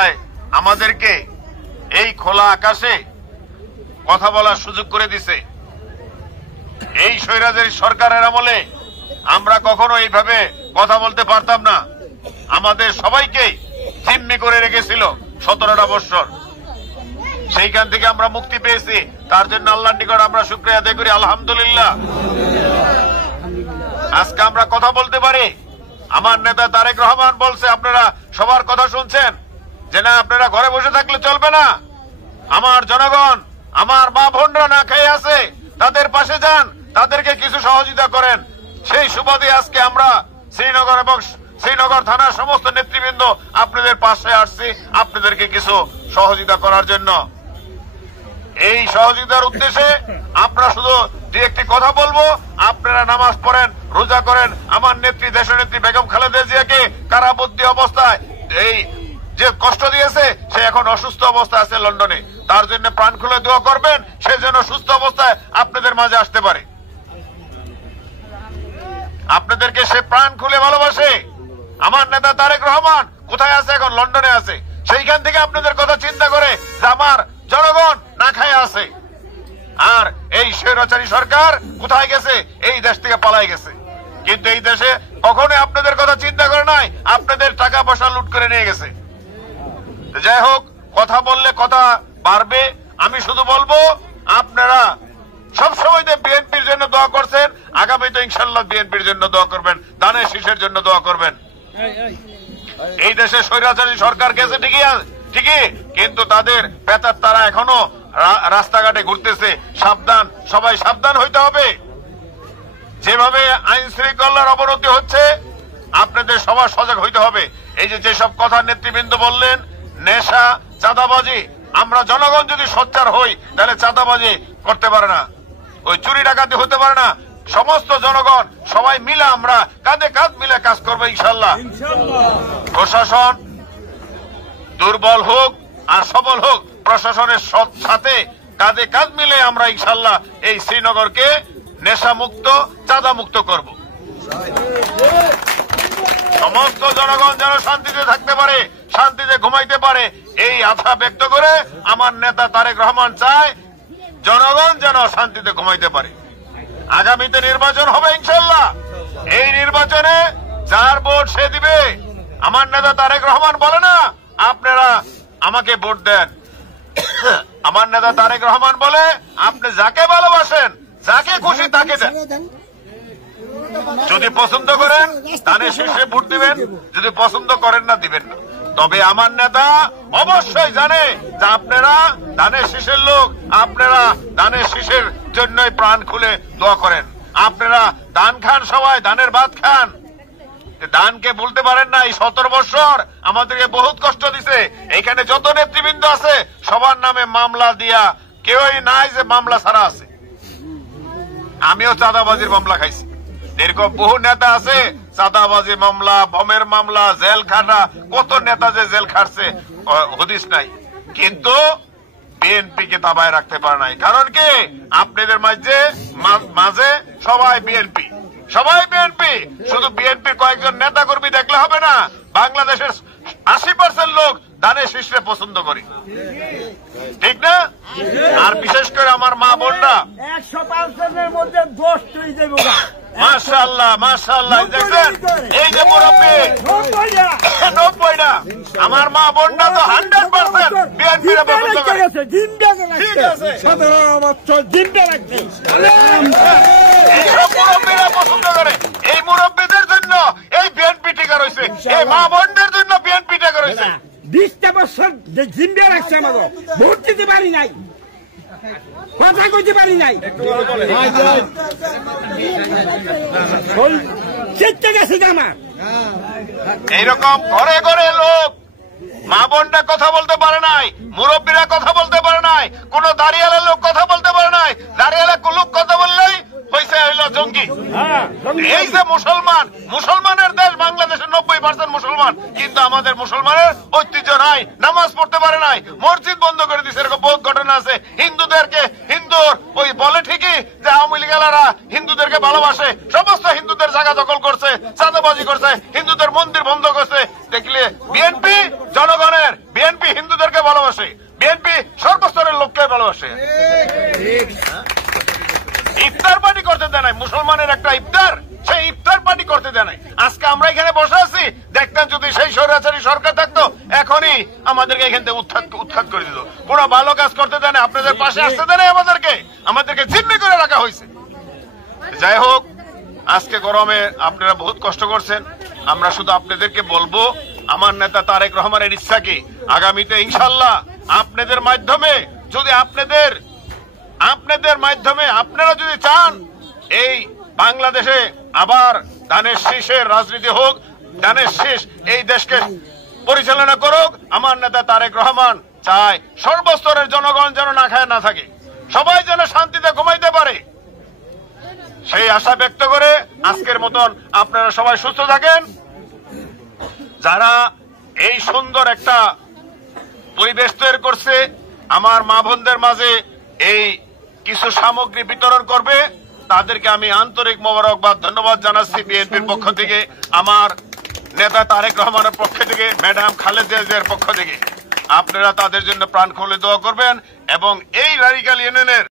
আল্লাহ আমাদেরকে এই খোলা আকাশে কথা বলার সুযোগ করে দিছে। এই স্বৈরাচারী সরকারের আমলে আমরা কখনো এইভাবে কথা বলতে পারতাম না। আমাদের সবাইকে জিম্মি করে রেখেছিল 17টা বছর। সেইখান থেকে আমরা মুক্তি পেয়েছি, তার জন্য আল্লাহর নিকট আমরা শুকরিয়া আদায় করি, আলহামদুলিল্লাহ। আজকে আমরা কথা বলতে পারি। আমার নেতা তারেক রহমান বলছে, আপনারা সবার কথা শুনছেন যে না আপনারা ঘরে বসে থাকলে চলবে না, আমার জনগণ, আমার মা বোনরা না খেয়ে আছে, তাদের পাশে যান, তাদেরকে কিছু সহযোগিতা করেন। সেই সুবাদে আজকে আমরা শ্রীনগর এবং শ্রীনগর থানার সমস্ত নেতৃবৃন্দ আপনাদের পাশে আসছি আপনাদেরকে কিছু সহযোগিতা করার জন্য। এই সহযোগিতার উদ্দেশ্যে আমরা শুধু দু একটি কথা বলবো। আপনারা নামাজ পড়েন, রোজা করেন। আমার নেত্রী, দেশনেত্রী বেগম খালেদা জিয়াকে কারাবন্দী অবস্থায় এই যে কষ্ট দিয়েছে, সে এখন অসুস্থ অবস্থায় আছে লন্ডনে। তার জন্য প্রাণ খুলে দোয়া করবেন, সে যেন সুস্থ অবস্থায় আপনাদের মাঝে আসতে পারে। আপনাদেরকে সে প্রাণ খুলে ভালোবাসে। আমার নেতা তারেক রহমান কোথায় আছে? এখন লন্ডনে আছে। সেইখান থেকে আপনাদের কথা চিন্তা করে যে আমার জনগণ না খায় আছে। আর এই স্বৈরাচারী সরকার কোথায় গেছে? এই দেশ থেকে পালায় গেছে। কিন্তু এই দেশে কখনোই আপনাদের কথা চিন্তা করে নাই, আপনাদের টাকা পয়সা লুট করে নিয়ে গেছে। যাই হোক, কথা বললে কথা বাড়বে। আমি শুধু বলবো, আপনারা সবসময় বিএনপির জন্য দোয়া করছেন, আগামী তো ইনশাল্লাহ বিএনপির জন্য দোয়া করবেন, ধানের শীষের জন্য দোয়া করবেন। এই দেশে স্বৈরাচারী সরকার গেছে ঠিকই, কিন্তু তাদের পেতার তারা এখনো রাস্তাঘাটে ঘুরতেছে। সাবধান, সবাই সাবধান হইতে হবে। যেভাবে আইন শৃঙ্খলার অবনতি হচ্ছে, আপনাদের সবার সজাগ হইতে হবে। এই যে যেসব কথা নেতৃবৃন্দ বললেন, নেশা, চাঁদাবাজি, আমরা জনগণ যদি সোচ্চার হই তাহলে চাঁদাবাজি করতে পারে না, ওই চুরি ডাকাতি হতে পারে না। সমস্ত জনগণ সবাই মিলে আমরা কাঁধে কাঁধ মিলে কাজ করবো ইনশাল্লাহ। প্রশাসন দুর্বল হোক আর সবল হোক, প্রশাসনের সাথে কাঁধে কাঁধ মিলে আমরা ইনশাল্লাহ এই শ্রীনগরকে নেশা মুক্ত, চাঁদা মুক্ত করব। সমস্ত জনগণ যেন শান্তিতে থাকতে পারে, শান্তিতে ঘুমাইতে পারে, এই আশা ব্যক্ত করে আমার নেতা তারেক রহমান চায় জনগণ যেন শান্তিতে ঘুমাইতে পারে। আগামীতে নির্বাচন হবে ইনশাল্লাহ। এই নির্বাচনে যার ভোট সে দিবে। আমার নেতা তারেক রহমান বলে না আপনারা আমাকে ভোট দেন। আমার নেতা তারেক রহমান বলে আপনি যাকে ভালোবাসেন, যাকে খুশি তাকে দেন। যদি পছন্দ করেন ধানের শীষে ভোট দিবেন, যদি পছন্দ করেন না দিবেন না। তবে আমার নেতা অবশ্যই জানে যে আপনারা ধানের শীষের লোক, আপনারা ধানের শীষের জন্যই প্রাণ খুলে দোয়া করেন। আপনারা ধান খান, সবাই ধানের ভাত খান, ধানকে ভুলতে পারেন না। এই 17 বছর আমাদেরকে বহুত কষ্ট দিছে। এখানে যত নেতৃবৃন্দ আছে সবার নামে মামলা দিয়া কেউই নাই যে মামলা ছাড়া আছে। আমিও চাঁদাবাজির মামলা খাইছি। এরকম বহু নেতা আছে, চাঁদাবাজি মামলা, বমের মামলা, জেল খাটা, কত নেতা যে জেল খাটছে হদিস নাই। কিন্তু বিএনপি কে দাবায় রাখতে পারে নাই। কারণ কি? আপনাদের মাঝে সবাই বিএনপি, সবাই বিএনপি। শুধু বিএনপির কয়েকজন নেতা কর্মী দেখলে হবে না। বাংলাদেশের 80% লোক ধানের শীষে পছন্দ করি, ঠিক না? আর বিশেষ করে আমার মা বোনরা 100%-এর মধ্যে 10 তুই দেব। মাশাআল্লাহ, মাশাআল্লাহ। দেখেন এই যে মুরব্বী 90টা, আমার মা বোনরা তো 100% বিএনপি রে পছন্দ করে। ঠিক আছে, 17 বছর জিন্দা রাখছে। এই সব মুরব্বীরা পছন্দ করে। এই মুরব্বীদের জন্য এই বিএনপি টিকা রয়েছে, এই মা বোনদের জন্য বিএনপি টিকা রয়েছে। 20টা বছর জিন্দা রাখছে, আমাকে ভোট দিতে পারি নাই, কথা কইতে পারি নাই। এইরকম ঘরে ঘরে লোক, মা বোনরা কথা বলতে পারে নাই, মুরব্বীরা কথা বলতে পারে নাই, কোন দাঁড়িয়ালা লোক কথা বলতে পারে নাই। দাঁড়িয়ালা লোক কথা বললেই হয়েছে হইল জঙ্গি। এই যে মুসলমান, মুসলমানের দেশ বাংলাদেশের 90% মুসলমান, কিন্তু আমাদের মুসলমানের ঐতিহ্য নাই, নামাজ পড়তে পারে নাই, মসজিদ বন্ধ করে দিচ্ছে। এরকম বহুত ঘটনা আছে। হিন্দুদেরকে হিন্দুর ওই বলে ঠিকই যে আওয়ামী লীগেরা হিন্দুদেরকে ভালোবাসে, সমস্ত হিন্দুদের জায়গা দখল করছে, চাঁদাবাজি করছে, হিন্দুদের মন্দির বন্ধ করছে। দেখলে বিএনপি জনগণের, বিএনপি মানুষকে ভালোবাসে, বিএনপি সর্বস্তরের লোককে ভালোবাসে। ইফতার পার্টি করতে দেয় নাই, মুসলমানের একটা ইফতার, সেই ইফতার পার্টি করতে দেয় নাই। আজকে আমরা এখানে বসে আছি, দেখতেন যদি সেই স্বৈরাচারী সরকার থাকতো এখনই আমাদেরকে এখান থেকে উৎখাত করে দিত। কোনো ভালো কাজ করতে দেয় না, আপনাদের পাশে আসতে দেয় না, আমাদেরকে জিম্মি করে রাখা হয়েছে। যাই হোক, আজকে গরমে আপনারা বহুত কষ্ট করছেন। আমরা শুধু আপনাদেরকে বলবো, আমার নেতা তারেক রহমানের ইচ্ছা কি, আগামীতে ইনশাল্লাহ আপনাদের মাধ্যমে যদি আপনাদের মাধ্যমে আপনারা যদি চান এই বাংলাদেশে আবার ধানের শীষের রাজনীতি হোক, ধানের শীষ এই দেশকে পরিচালনা করুক, আমার নেতা তারেক রহমান চায় সর্বস্তরের জনগণ যেন না খায় না থাকে, সবাই যেন শান্তিতে ঘুমাইতে পারে। সেই আশা ব্যক্ত করে আজকের মতন আপনারা সবাই সুস্থ থাকেন। যারা এই সুন্দর একটা পরিবেশ তৈরি করছে, আমার মা বোনদের মাঝে এই কিছু সামগ্রী বিতরণ করবে, তাদেরকে আমি আন্তরিক মোবারকবাদ ধন্যবাদ জানাচ্ছি বিএনপির পক্ষ থেকে, আমার নেতা তারেক রহমানের পক্ষ থেকে, ম্যাডাম খালেদা জিয়ার পক্ষ থেকে। আপনারা তাদের জন্য প্রাণ খুলে দোয়া করবেন এবং এই রাডিক্যাল ইউনিয়নের